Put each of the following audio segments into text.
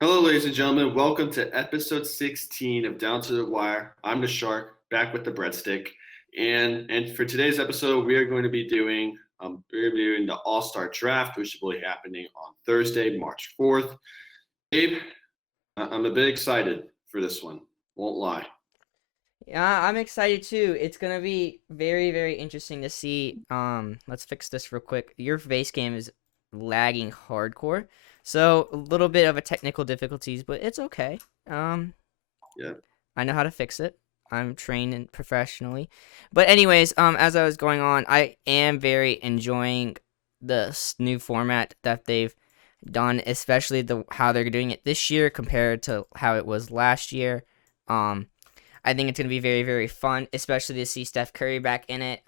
Hello, ladies and gentlemen. Welcome to episode 16 of Down to the Wire. I'm the Shark, back with the breadstick, and for today's episode, we are doing the All-Star Draft, which will be happening on Thursday, March 4th. Abe, I'm a bit excited for this one. Won't lie. Yeah, I'm excited too. It's gonna be very, very interesting to see. Let's fix this real quick. Your base game is lagging hardcore, so a little bit of a technical difficulties, but it's okay. Um, Yeah, I know how to fix it. I'm trained and professionally. But anyways, as I was going on, I am very enjoying the new format that they've done, especially the how they're doing it this year compared to how it was last year. Um, I think it's gonna be very, very fun, especially to see Steph Curry back in it.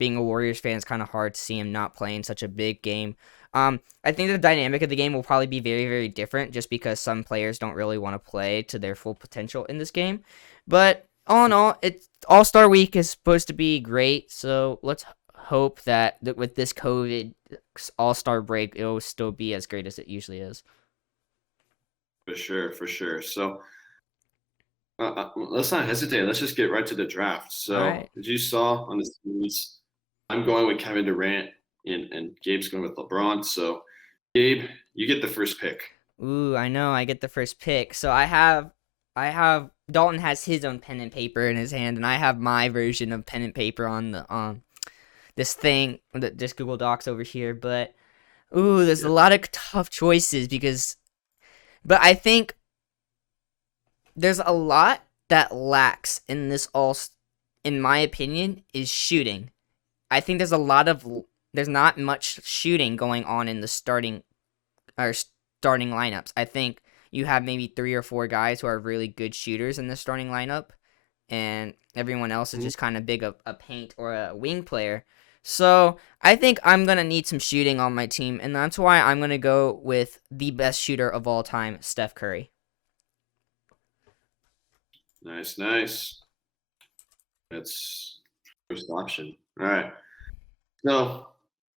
Being a Warriors fan, it's kind of hard to see him not playing such a big game. I think the dynamic of the game will probably be very, very different, just because some players don't really want to play to their full potential in this game. But all in all, it's All Star Week is supposed to be great, so let's hope that with this COVID All Star break, it will still be as great as it usually is. for sure, for sure. So let's not hesitate. Let's just get right to the draft. All So, right. as you saw on the series, I'm going with Kevin Durant, and Gabe's going with LeBron. So, Gabe, you get the first pick. Ooh, I know. I get the first pick. So I have Dalton has his own pen and paper in his hand, and I have my version of pen and paper on the this thing, this Google Docs over here. But ooh, there's a Yeah. lot of tough choices but I think there's a lot that lacks in this in my opinion, is shooting. I think there's not much shooting going on in the starting lineups. I think you have maybe three or four guys who are really good shooters in the starting lineup, and everyone else is Mhm. just kind of big a paint or a wing player. So I think I'm gonna need some shooting on my team, and that's why I'm gonna go with the best shooter of all time, Steph Curry. Nice, nice. That's first option. All right. So,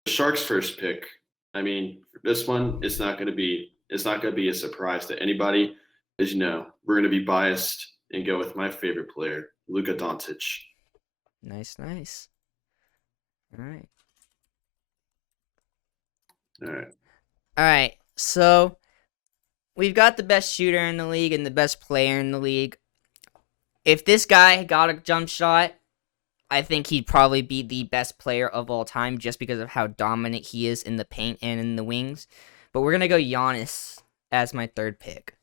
the Sharks' first pick. I mean, for this one, it's not going to be a surprise to anybody. As you know, we're going to be biased and go with my favorite player, Luka Doncic. Nice, nice. All right, All right. all right. So we've got the best shooter in the league and the best player in the league. If this guy got a jump shot, I think he'd probably be the best player of all time just because of how dominant he is in the paint and in the wings. But we're gonna go Giannis as my third pick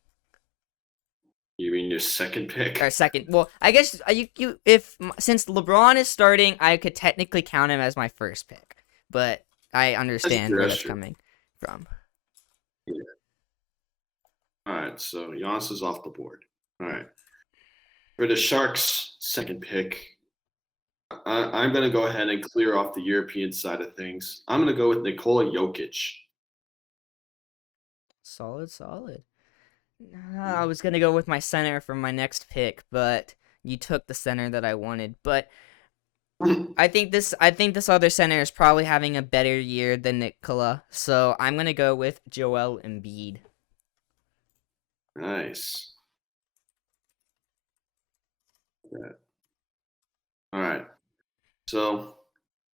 You mean your second or pick? second. Well, I guess you if since LeBron is starting, I could technically count him as my first pick. But I That's understand true. where That's that's true. coming from. Yeah. All right. So Giannis is off the board. All right. For the Sharks' second pick, I'm going to go ahead and clear off the European side of things. I'm going to go with Nikola Jokic. Solid, solid. I was gonna go with my center for my next pick, but you took the center that I wanted. But I think this other center is probably having a better year than Nikola, so I'm gonna go with Joel Embiid. Nice. Yeah. All right. So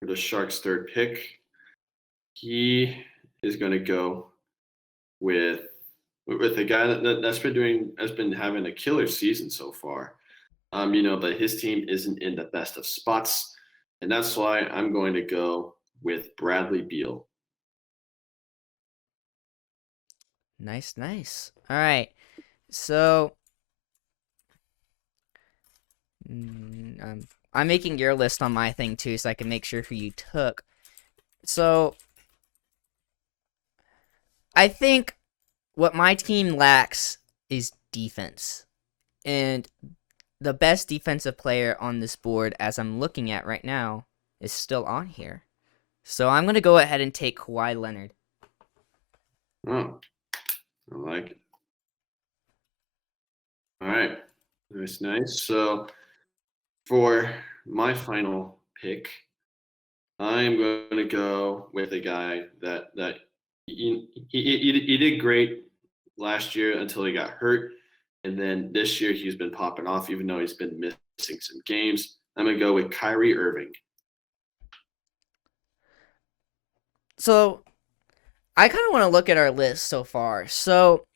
for the Sharks' third pick, he is going to go with with a guy that's been having a killer season so far. But his team isn't in the best of spots, and that's why I'm going to go with Bradley Beal. Nice, nice. All right, so I'm making your list on my thing too, so I can make sure who you took. So I think what my team lacks is defense, and the best defensive player on this board, as I'm looking at right now, is still on here. So I'm gonna go ahead and take Kawhi Leonard. Oh, I like it. All right, nice, nice. So for my final pick, I'm going to go with a guy that he did great last year until he got hurt. And then this year he's been popping off, even though he's been missing some games. I'm gonna go with Kyrie Irving. So I kind of want to look at our list so far. So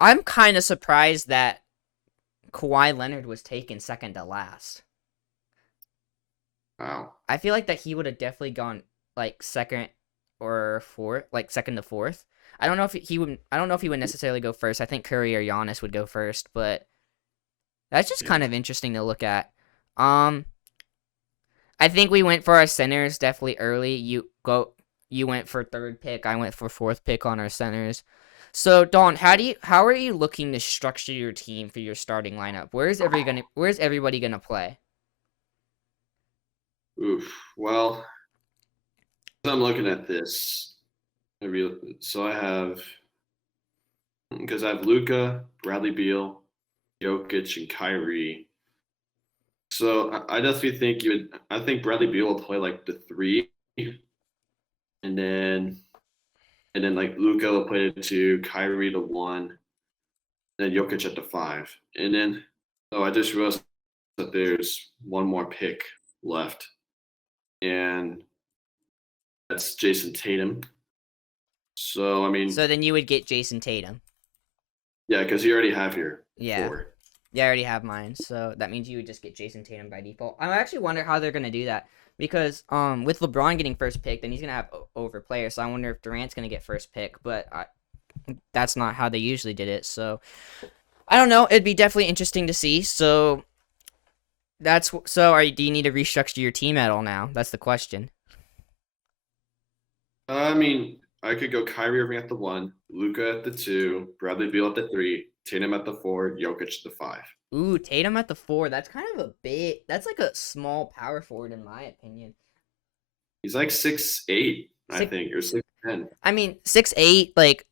I'm kind of surprised that Kawhi Leonard was taken second to last. Wow. I feel like that he would have definitely gone like second or fourth, like second to fourth. I don't know if he would. I don't know if he would necessarily go first. I think Curry or Giannis would go first, but that's just Yeah. kind of interesting to look at. Um, I think we went for our centers definitely early. You went for third pick. I went for fourth pick on our centers. So Don, how are you looking to structure your team for your starting lineup? Where's everybody gonna play? Oof. Well, as I'm looking at this, so I have because I have Luca, Bradley Beal, Jokic, and Kyrie. So I definitely think you would. I think Bradley Beal will play like the three, and then like Luca will play the two, Kyrie the one, then Jokic at the five, and then I just realized that there's one more pick left, and that's Jason Tatum. So I mean, So then you would get Jason Tatum. yeah, because you already have here Yeah. four. Yeah, I already have mine, so that means you would just get Jason Tatum by default. I actually wonder how they're gonna do that because with LeBron getting first pick, then he's gonna have over players. So I wonder if Durant's gonna get first pick, but that's not how they usually did it. So I don't know. It'd be definitely interesting to see. So do you need to restructure your team at all now? That's the question. I mean, I could go Kyrie Irving at the one, Luca at the two, Bradley Beal at the three, Tatum at the four, Jokic at the five. Ooh, Tatum at the four. That's kind of a bit. That's like a small power forward in my opinion. He's like 6'8", I Six. think, or 6'10". I mean, 6'8". Like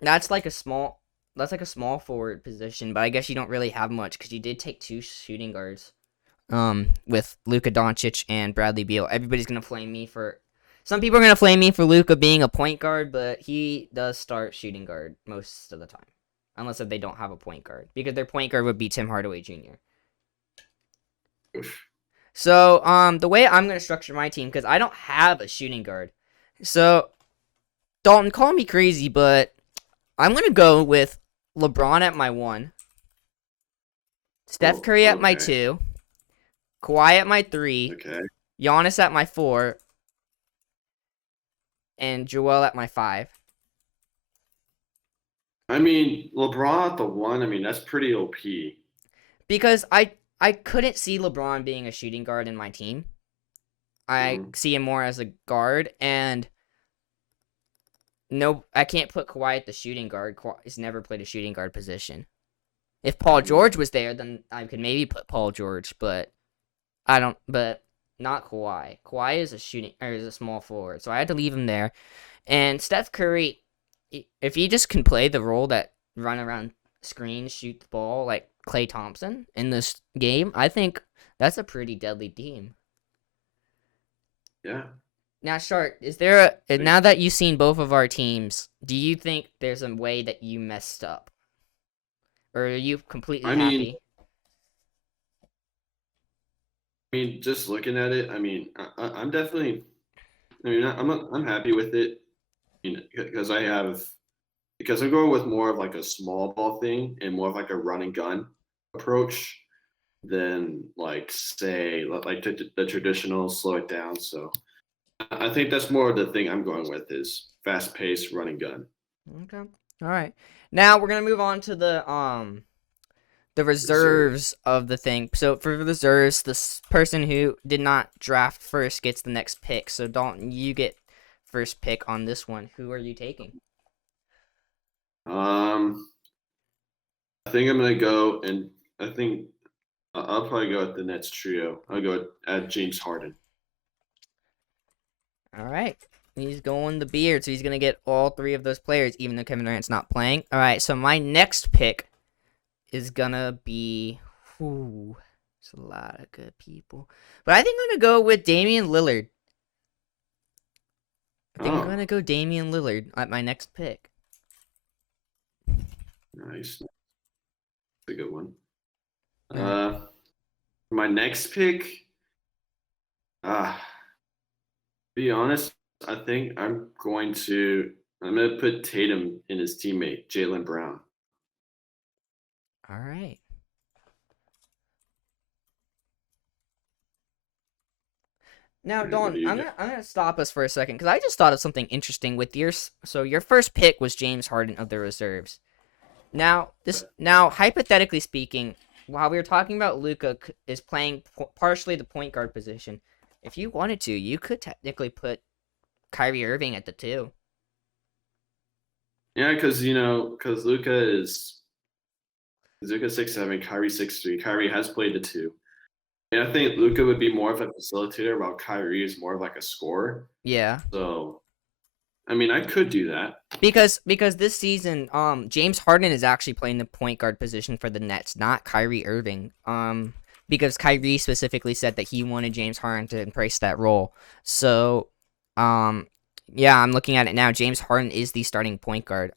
that's like a small. That's like a small forward position, but I guess you don't really have much because you did take two shooting guards. With Luka Doncic and Bradley Beal. Everybody's gonna flame me for. Some people are gonna flame me for Luka being a point guard, but he does start shooting guard most of the time, unless if they don't have a point guard, because their point guard would be Tim Hardaway Jr. Oof. So, the way I'm gonna structure my team, because I don't have a shooting guard, so Dalton, call me crazy, but I'm gonna go with LeBron at my one, Steph Oh, Curry at my okay. two, Kawhi at my three, Okay. Giannis at my four, and Joel at my five. I mean, LeBron at the one, I mean, that's pretty OP. Because I couldn't see LeBron being a shooting guard in my team. I Mhm. see him more as a guard, and no, I can't put Kawhi at the shooting guard. Kawhi's never played a shooting guard position. If Paul George was there, then I could maybe put Paul George, but I don't. But not Kawhi. Kawhi is is a small forward, so I had to leave him there. And Steph Curry, if he just can play the role that run around screen, shoot the ball like Klay Thompson in this game, I think that's a pretty deadly team. Yeah. Now, Shark, now that you've seen both of our teams, do you think there's a way that you messed up? Or are you completely I mean, happy? just looking at it, I mean, I'm definitely. I mean, I'm happy with it. Because I'm going with more of like a small ball thing and more of like a run and gun approach than like say like the traditional slow it down. So I think that's more of the thing I'm going with is fast paced run and gun. Okay. All right. Now we're gonna move on to the Reserve. reserves of the thing. So for the reserves, this person who did not draft first gets the next pick. So Dalton, you get first pick on this one. Who are you taking? Um, I think I'm gonna go and I think I'll probably go at the Nets trio. I'll go at James Harden. All right. He's going the beard, so he's gonna get all three of those players, even though Kevin Durant's not playing. All right. So my next pick is gonna be. Ooh, there's a lot of good people, but I think I'm gonna go with Damian Lillard. I think I'm Oh, gonna go Damian Lillard at my next pick. Nice. That's a good one. Uh, My next pick, ah, be honest, I think I'm gonna put Tatum in his teammate, Jalen Brown. all right. Now, All right, what Dawn, do you got? I'm gonna stop us for a second because I just thought of something interesting with yours. So your first pick was James Harden of the reserves. Now hypothetically speaking, while we were talking about Luca is playing partially the point guard position, if you wanted to, you could technically put Kyrie Irving at the two. Yeah, because because Luca 6'7", Kyrie 6'3". Kyrie has played the two. And I think Luca would be more of a facilitator, while Kyrie is more of like a scorer. Yeah, So, I mean, I could do that. because this season, James Harden is actually playing the point guard position for the Nets, not Kyrie Irving. Because Kyrie specifically said that he wanted James Harden to embrace that role. So, um, yeah, I'm looking at it now. James Harden is the starting point guard.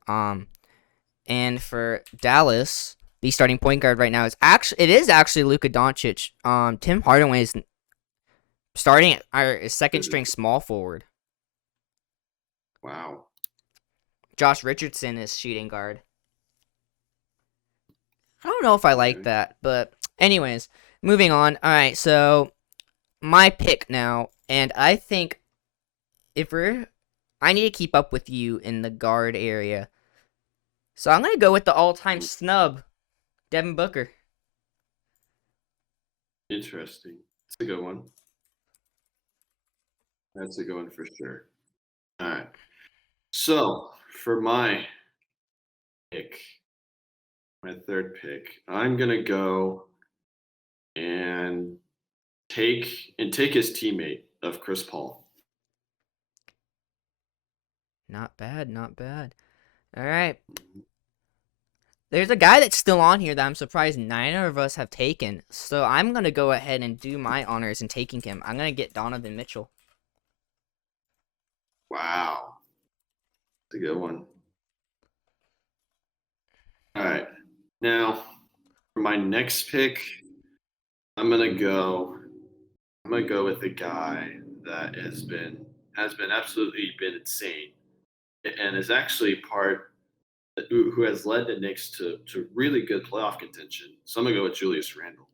And for Dallas, the starting point guard right now is actually Luka Doncic. Tim Hardaway is starting at our second string small forward. Wow. Josh Richardson is shooting guard. I don't know if I like Okay. that, but anyways, moving on. All right, so my pick now, and I think if we're, I need to keep up with you in the guard area, so I'm gonna go with the all-time snub, Devin Booker. Interesting. That's a good one. That's a good one for sure. All right. So for pick, my third pick, I'm gonna go and take his teammate of Chris Paul. Not bad, not bad. All right, there's a guy that's still on here that I'm surprised neither of us have taken, so I'm gonna go ahead and do my honors in taking him. I'm gonna get Donovan Mitchell. Wow. That's a good one. All right. Now, for my next pick, I'm gonna go. I'm gonna go with a guy that has been absolutely been insane, and is actually part who has led the Knicks to really good playoff contention. So I'm gonna go with Julius Randle.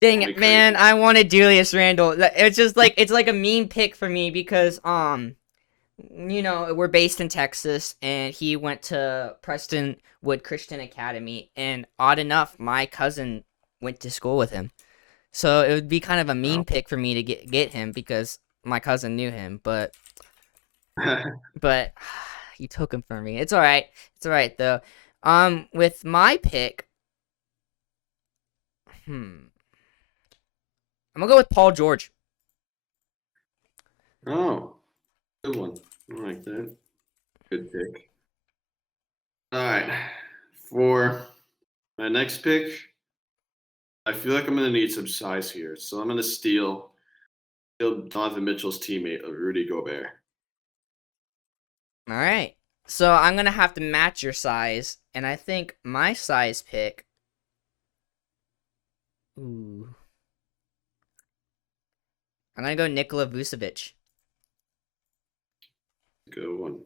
Dang Call me it, man! crazy. I wanted Julius Randle. It's just like it's like a mean pick for me because we're based in Texas, and he went to Prestonwood Christian Academy, and odd enough, my cousin went to school with him. So it would be kind of a mean Wow. pick for me to get him because my cousin knew him, but you took him from me. It's all right. It's all right though. With my pick, I'm gonna go with Paul George. Oh, good one. I like that. Good pick. All right. For my next pick, I feel like I'm gonna need some size here, so I'm gonna steal Donovan Mitchell's teammate of Rudy Gobert. All right. So I'm gonna have to match your size, and I think my size pick. Ooh, I'm gonna go Nikola Vucevic. Good one.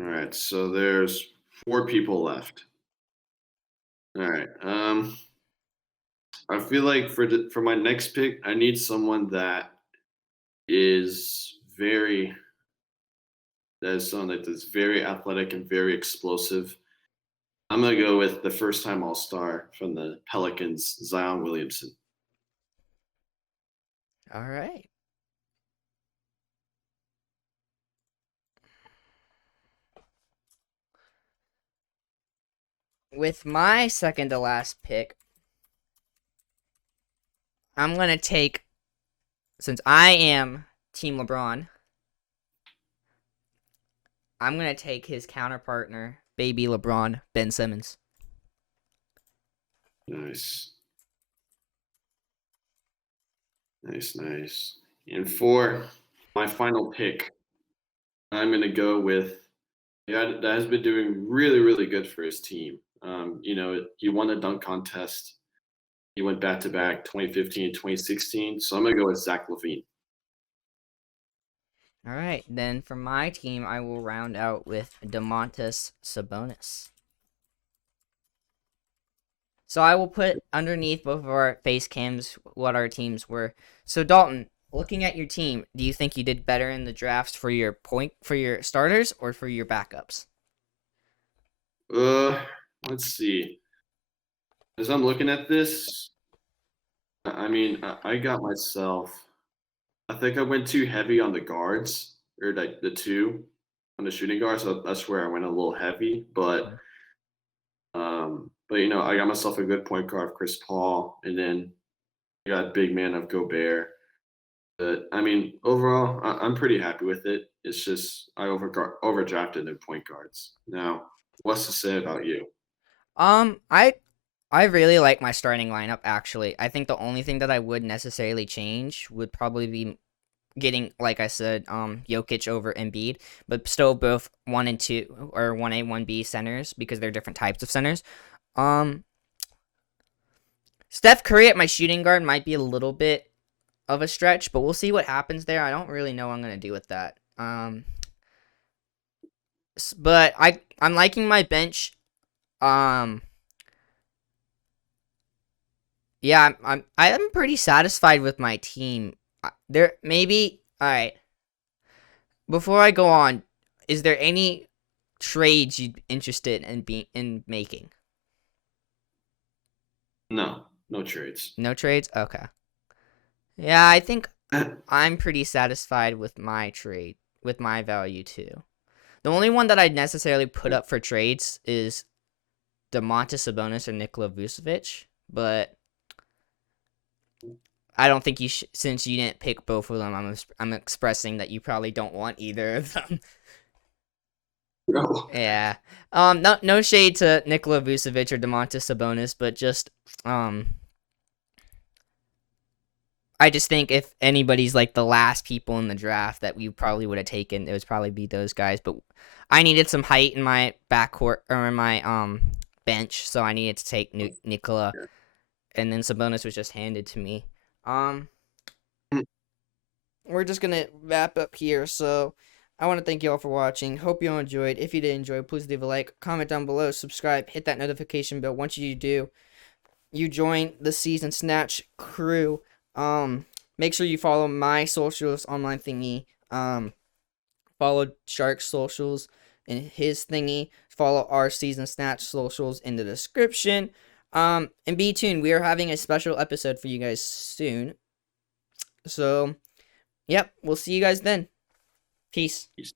All right, so there's four people left. All right. I feel like for my next pick, I need someone is very that's very athletic and very explosive. I'm gonna go with the first time All Star from the Pelicans, Zion Williamson. All right. With my second to last pick, I'm gonna take since I am Team LeBron. I'm gonna take his counterpartner, baby LeBron, Ben Simmons. Nice, nice, nice. And for my final pick, I'm gonna go with guy that has been doing really, really good for his team. He won a dunk contest. He went back to back 2015 and 2016. So I'm gonna go with Zach Levine. All right, then for my team, I will round out with Domantas Sabonis. So I will put underneath both of our face cams what our teams were. So Dalton, looking at your team, do you think you did better in the drafts for your starters or for your backups? Uh, let's see. As I'm looking at this, I got myself. I think I went too heavy on the guards or like the two on the shooting guard, so that's where I went a little heavy. But I got myself a good point guard of Chris Paul, and then I got big man of Gobert. But overall, I'm pretty happy with it. It's just I overdrafted in point guards. Now, what's to say about you? I really like my starting lineup actually. I think the only thing that I would necessarily change would probably be getting, like I said, Jokic over Embiid, but still both 1 and 2 or 1A, 1B centers because they're different types of centers. Um Steph Curry at my shooting guard might be a little bit of a stretch, but we'll see what happens there. I don't really know what I'm gonna do with that. But I'm liking my bench. Um, yeah, I'm pretty satisfied with my team. There maybe all right. Before I go on, is there any trades you'd interested in making? No, no trades. No trades. Okay. Yeah, I think I'm pretty satisfied with my trade with my value too. The only one that I'd necessarily put up for trades is Domantas Sabonis or Nikola Vucevic, but I don't think since you didn't pick both of them, I'm expressing that you probably don't want either of them. No. Yeah. No shade to Nikola Vucevic or Domantas Sabonis, but just I just think if anybody's like the last people in the draft that we probably would have taken, it would probably be those guys. But I needed some height in my backcourt or in my bench, so I needed to take Nikola, and then Sabonis was just handed to me. Um, we're just gonna wrap up here. So I want to thank you all for watching. Hope you all enjoyed. If you did enjoy, please leave a like, comment down below, subscribe, hit that notification bell. Once you do, you join the Season Snatch crew. Make sure you follow my socials online thingy. Follow Shark's socials and his thingy. Follow our Season Snatch socials in the description. And be tuned. We are having a special episode for you guys soon. So, yep, we'll see you guys then. Peace. Peace.